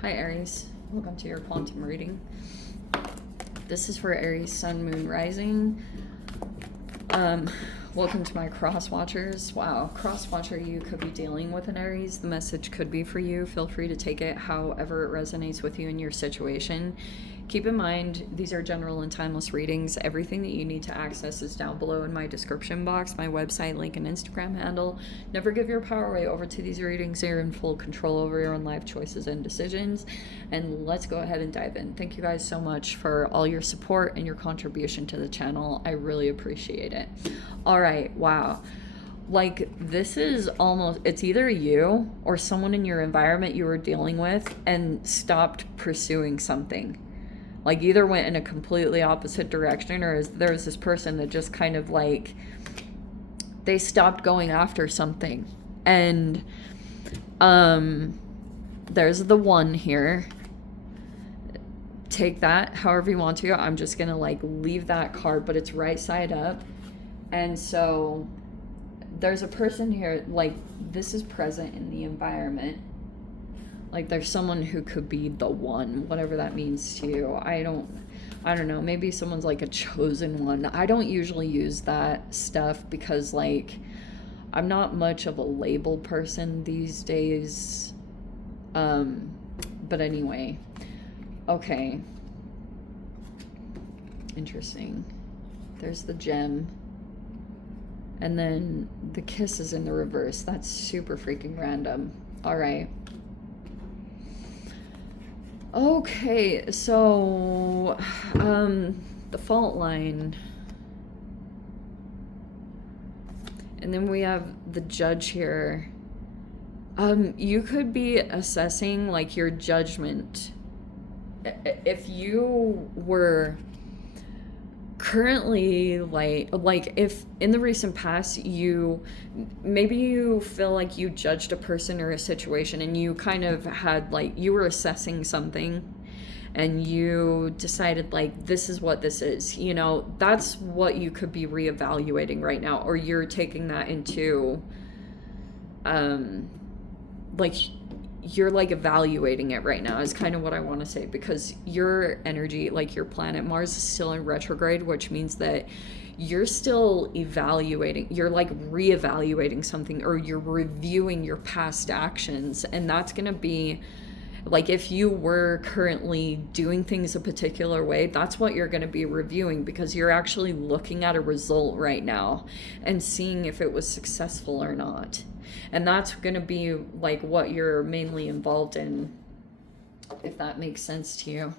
Hi Aries, welcome to your quantum reading. This is for Aries, Sun, Moon, Rising. Welcome to my cross watchers. Wow, cross watcher, you could be dealing with an Aries. The message could be for you. Feel free to take it however it resonates with you in your situation. Keep in mind, these are general and timeless readings. Everything that you need to access is down below in my description box, my website, link, and Instagram handle. Never give your power away over to these readings. You're in full control over your own life choices and decisions. And let's go ahead and dive in. Thank you guys so much for all your support and your contribution to the channel. I really appreciate it. All right, wow. Like, this is almost, it's either you or someone in your environment you were dealing with and stopped pursuing something. Like, either went in a completely opposite direction, or there's this person that just kind of like, they stopped going after something. And there's the one here. Take that however you want to. I'm just gonna like leave that card, but it's right side up. And so there's a person here, like, this is present in the environment. Like, there's someone who could be the one, whatever that means to you. I don't know. Maybe someone's like a chosen one. I don't usually use that stuff because, like, I'm not much of a label person these days. But anyway. Okay. Interesting. There's the gem. And then the kiss is in the reverse. That's super freaking random. All right. Okay, so the fault line, and then we have the judge here. You could be assessing like your judgment. If you were currently like if in the recent past maybe you feel like you judged a person or a situation and you kind of had like, you were assessing something and you decided like, this is what this is, you know, that's what you could be reevaluating right now, or you're taking that into like, you're like evaluating it right now is kind of what I want to say, because your energy, like your planet Mars, is still in retrograde, which means that you're still evaluating, you're like reevaluating something, or you're reviewing your past actions. And that's going to be like, if you were currently doing things a particular way, that's what you're going to be reviewing, because you're actually looking at a result right now and seeing if it was successful or not. And that's going to be like what you're mainly involved in, if that makes sense to you.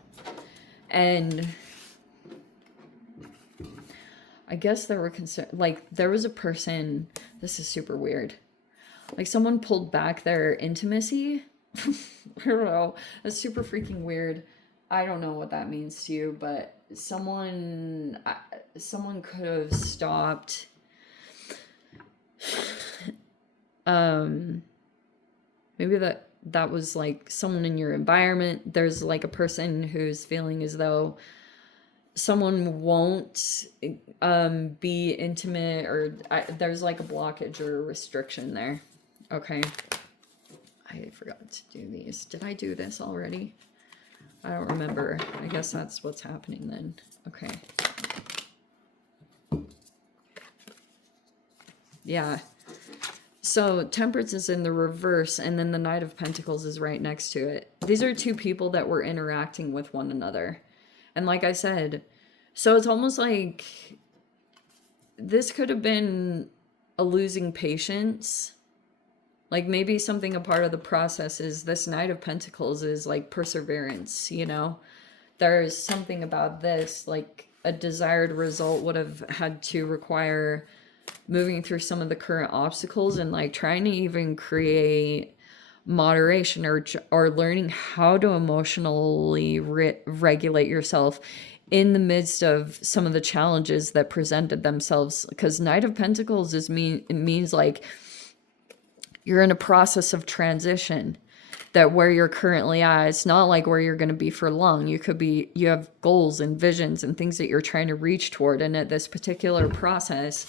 And I guess there were like, there was a person, this is super weird. Like, someone pulled back their intimacy. I don't know. That's super freaking weird. I don't know what that means to you, but someone could have stopped. Maybe that was like someone in your environment. There's like a person who's feeling as though someone won't be intimate, or there's like a blockage or a restriction there. Okay. I forgot to do these. Did I do this already? I don't remember. I guess that's what's happening then. Okay. Yeah. So Temperance is in the reverse, and then the Knight of Pentacles is right next to it. These are two people that were interacting with one another. And like I said, so it's almost like this could have been a losing patience. Like, maybe something, a part of the process is this Knight of Pentacles is like perseverance, you know? There's something about this, like a desired result would have had to require moving through some of the current obstacles and like trying to even create moderation, or learning how to emotionally regulate yourself in the midst of some of the challenges that presented themselves. Because Knight of Pentacles it means like you're in a process of transition, that where you're currently at, it's not like where you're going to be for long. You have goals and visions and things that you're trying to reach toward. And at this particular process,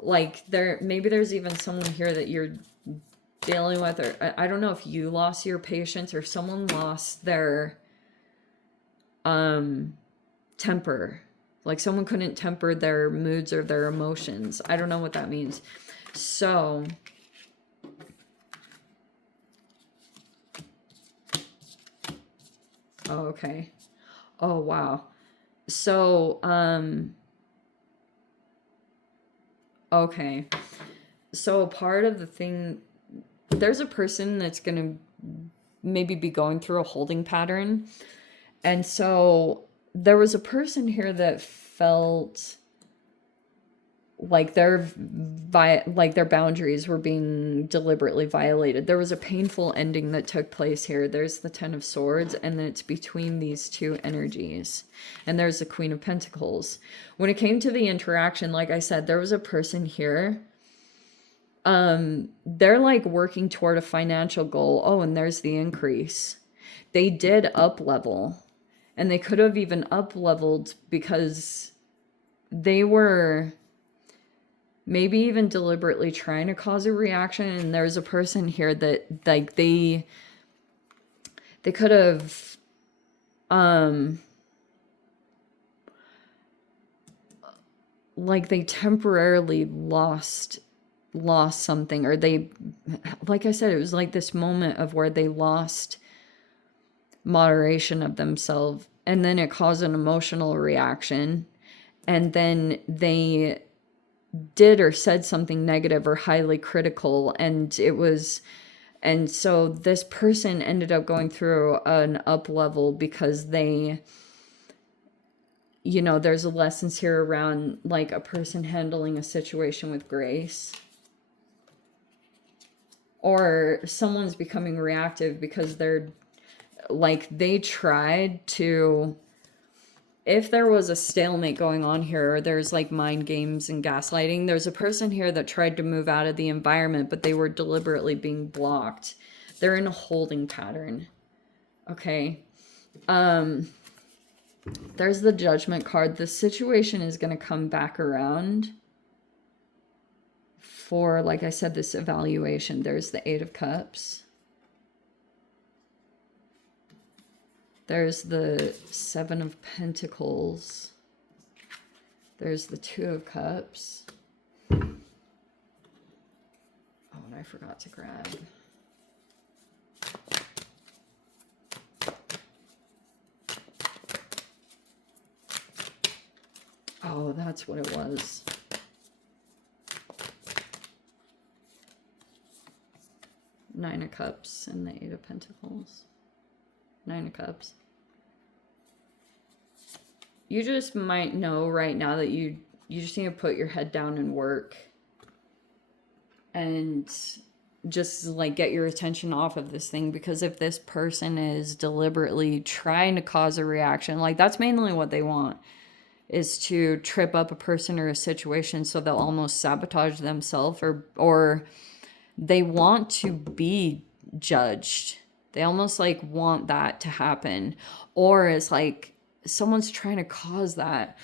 like maybe there's even someone here that you're dealing with, or I don't know if you lost your patience or someone lost their temper. Like someone couldn't temper their moods or their emotions. I don't know what that means. So oh, okay. Oh, wow. So okay. So part of the thing, there's a person that's going to maybe be going through a holding pattern. And so there was a person here that felt like their boundaries were being deliberately violated. There was a painful ending that took place here. There's the Ten of Swords, and then it's between these two energies. And there's the Queen of Pentacles. When it came to the interaction, like I said, there was a person here. They're like working toward a financial goal. Oh, and there's the increase. They did up level. And they could have even up leveled because they were maybe even deliberately trying to cause a reaction. And there's a person here that like they could have like they temporarily lost something, or they, like I said, it was like this moment of where they lost moderation of themselves, and then it caused an emotional reaction, and then they did or said something negative or highly critical, and so this person ended up going through an up level because they, there's lessons here around like a person handling a situation with grace, or someone's becoming reactive because they're like, they tried to, if there was a stalemate going on here, or there's like mind games and gaslighting, there's a person here that tried to move out of the environment, but they were deliberately being blocked. They're in a holding pattern. Okay. There's the Judgment card. The situation is going to come back around for, like I said, this evaluation. There's the Eight of Cups. There's the Seven of Pentacles. There's the Two of Cups. Oh, and I forgot to grab. Oh, that's what it was. Nine of Cups and the Eight of Pentacles. Nine of Cups. You just might know right now that you just need to put your head down and work. And just like get your attention off of this thing. Because if this person is deliberately trying to cause a reaction, like that's mainly what they want, is to trip up a person or a situation so they'll almost sabotage themselves, or they want to be judged. They almost like want that to happen, or it's like someone's trying to cause that.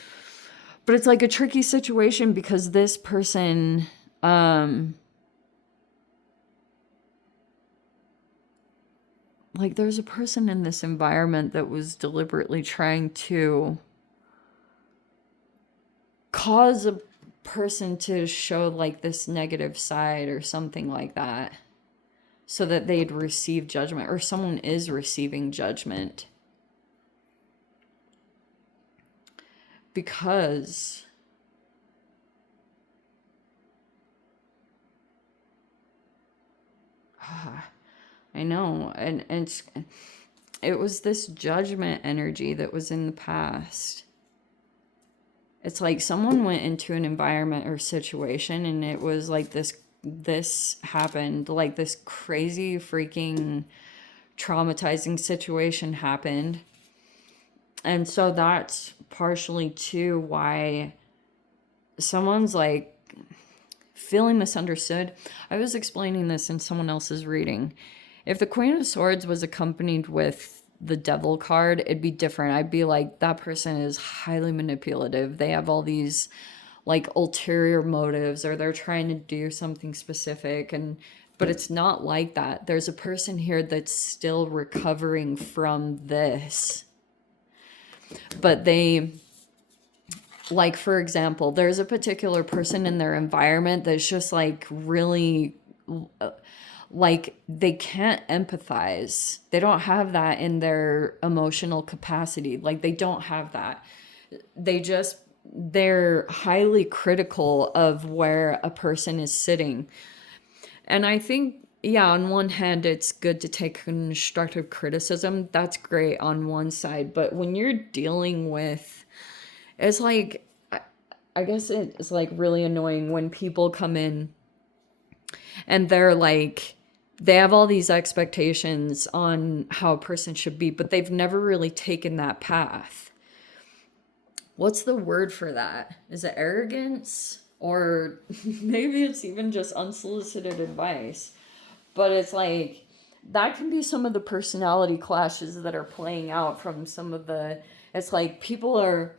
But it's like a tricky situation because this person, like there's a person in this environment that was deliberately trying to cause a person to show like this negative side or something like that, so that they'd receive judgment, or someone is receiving judgment. Because I know, and it was this Judgment energy that was in the past. It's like someone went into an environment or situation, and it was like this happened, like this crazy freaking traumatizing situation happened. And so that's partially too why someone's like feeling misunderstood. I was explaining this in someone else's reading. If the Queen of Swords was accompanied with the Devil card, it'd be different. I'd be like, that person is highly manipulative. They have all these like ulterior motives, or they're trying to do something specific. And But it's not like that. There's a person here that's still recovering from this. But they, like, for example, there's a particular person in their environment that's just like really, like, they can't empathize. They don't have that in their emotional capacity. Like, they don't have that. They're highly critical of where a person is sitting. And I think, yeah, on one hand, it's good to take constructive criticism. That's great on one side. But when you're dealing with, it's like, I guess it's like really annoying when people come in and they're like, they have all these expectations on how a person should be, but they've never really taken that path. What's the word for that? Is it arrogance? Or maybe it's even just unsolicited advice. But it's like, that can be some of the personality clashes that are playing out from some of the, it's like people are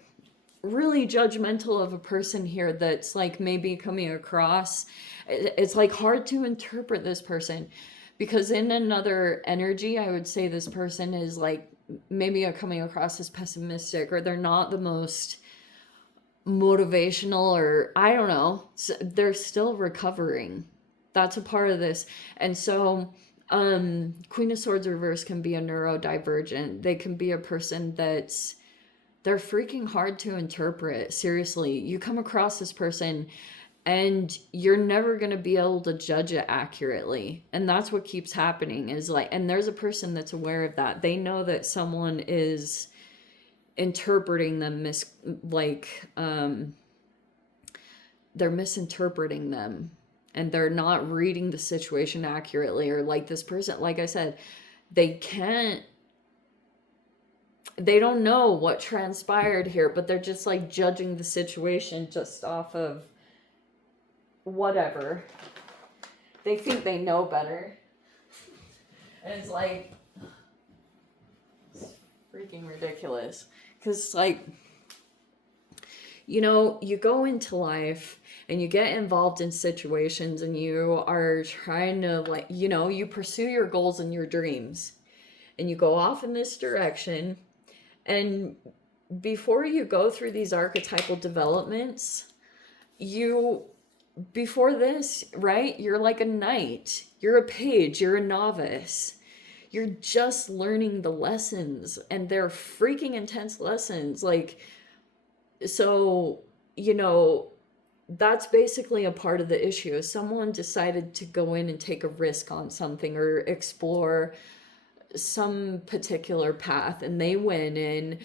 really judgmental of a person here that's like maybe coming across, it's like hard to interpret this person, because in another energy I would say this person is like maybe coming across as pessimistic, or they're not the most motivational, or I don't know, so they're still recovering. That's a part of this. And so Queen of Swords reverse can be a neurodivergent. They can be a person that's, they're freaking hard to interpret. Seriously, you come across this person and you're never going to be able to judge it accurately. And that's what keeps happening is like, and there's a person that's aware of that. They know that someone is interpreting them they're misinterpreting them, and they're not reading the situation accurately, or like this person, like I said, they don't know what transpired here, but they're just like judging the situation just off of whatever. They think they know better. And it's like, it's freaking ridiculous. Because, like, you know, you go into life and you get involved in situations and you are trying to, like, you know, you pursue your goals and your dreams. And you go off in this direction. And before you go through these archetypal developments, before this, right, you're like a knight. You're a page. You're a novice. You're just learning the lessons, and they're freaking intense lessons. Like, so, you know, that's basically a part of the issue. If someone decided to go in and take a risk on something or explore some particular path, and they went in,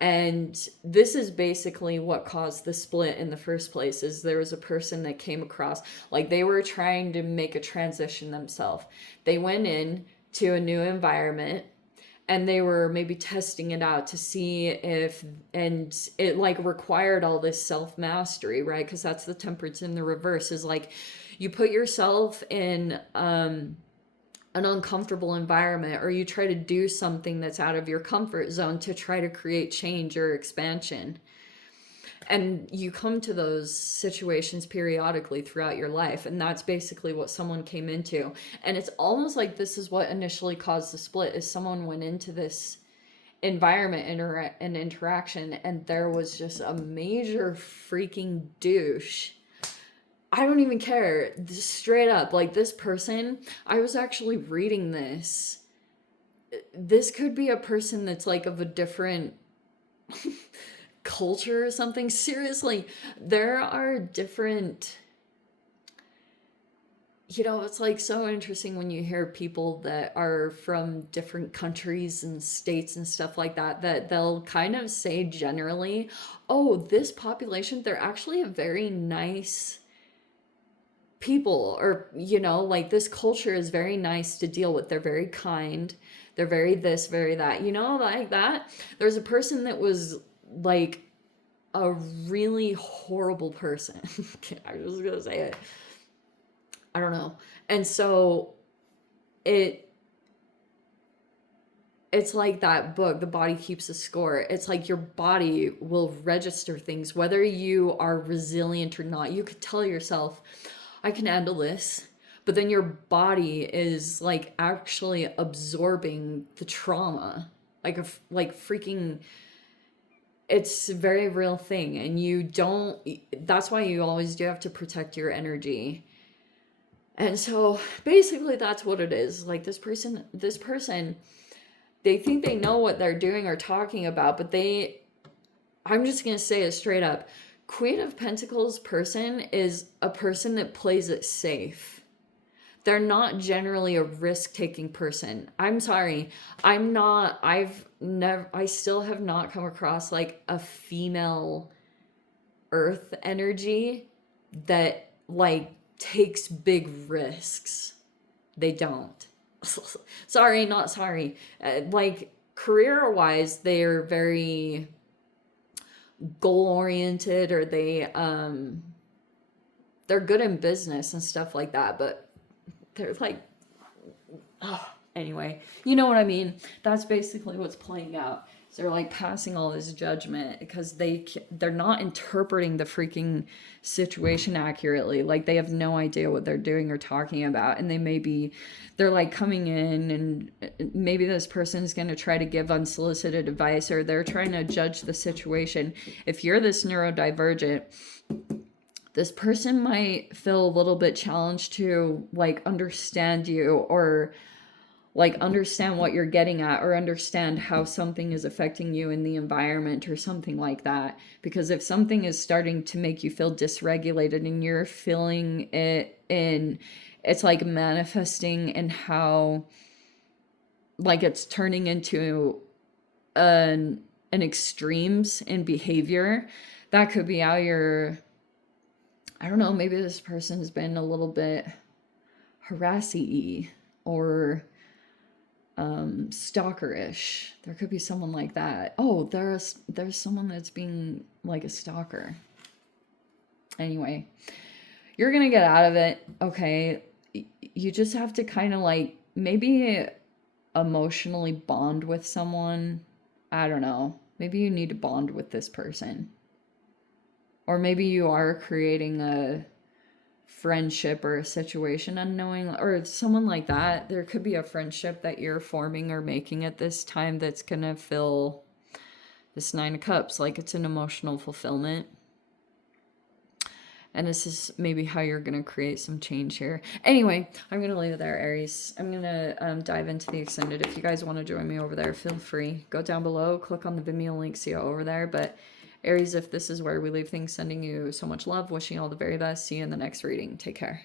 and this is basically what caused the split in the first place. Is there was a person that came across, like, they were trying to make a transition themselves. They went in to a new environment and they were maybe testing it out to see if, and it like required all this self-mastery, right? Because that's the temperance in the reverse, is like you put yourself in an uncomfortable environment, or you try to do something that's out of your comfort zone to try to create change or expansion. And you come to those situations periodically throughout your life. And that's basically what someone came into. And it's almost like this is what initially caused the split, is someone went into this environment and interaction, and there was just a major freaking douche. I don't even care. Just straight up, like, this person, I was actually reading this. This could be a person that's like of a different culture or something. Seriously, there are different, you know, it's like so interesting when you hear people that are from different countries and states and stuff like that, that they'll kind of say generally, oh, this population, they're actually a very nice people, or, you know, like, this culture is very nice to deal with. They're very kind. They're very this, very that, you know, like that. There's a person that was like a really horrible person. I'm just gonna say it. I don't know. And so it's like that book, The Body Keeps a Score. It's like your body will register things, whether you are resilient or not. You could tell yourself, I can handle this. but then your body is like actually absorbing the trauma, like like freaking, it's a very real thing. And you don't, that's why you always do have to protect your energy. And so basically that's what it is. Like this person, they think they know what they're doing or talking about, but I'm just going to say it straight up. Queen of Pentacles person is a person that plays it safe. They're not generally a risk-taking person. I'm sorry. I still have not come across like a female earth energy that like takes big risks. They don't. Sorry, not sorry. Like career-wise, they're very goal-oriented, or they're good in business and stuff like that, but they're like, oh, anyway, you know what I mean? That's basically what's playing out. So they're like passing all this judgment because they're not interpreting the freaking situation accurately. Like they have no idea what they're doing or talking about, and they're like coming in, and maybe this person is going to try to give unsolicited advice, or they're trying to judge the situation. If you're this neurodivergent, this person might feel a little bit challenged to like understand you, or like understand what you're getting at, or understand how something is affecting you in the environment or something like that. Because if something is starting to make you feel dysregulated and you're feeling it in, it's like manifesting in how like it's turning into an extremes in behavior. That could be how you're, I don't know, maybe this person has been a little bit harassy or stalkerish. There could be someone like that. Oh, there's someone that's being like a stalker. Anyway, you're gonna get out of it, okay? You just have to kind of like maybe emotionally bond with someone. I don't know. Maybe you need to bond with this person. Or maybe you are creating a friendship or a situation unknowing, or someone like that. There could be a friendship that you're forming or making at this time that's gonna fill this Nine of Cups, like it's an emotional fulfillment. And this is maybe how you're going to create some change here. Anyway, I'm going to leave it there, Aries. I'm going to dive into the extended. If you guys want to join me over there, feel free. Go down below, click on the Vimeo link, see you over there. But Aries, if this is where we leave things, sending you so much love, wishing you all the very best. See you in the next reading. Take care.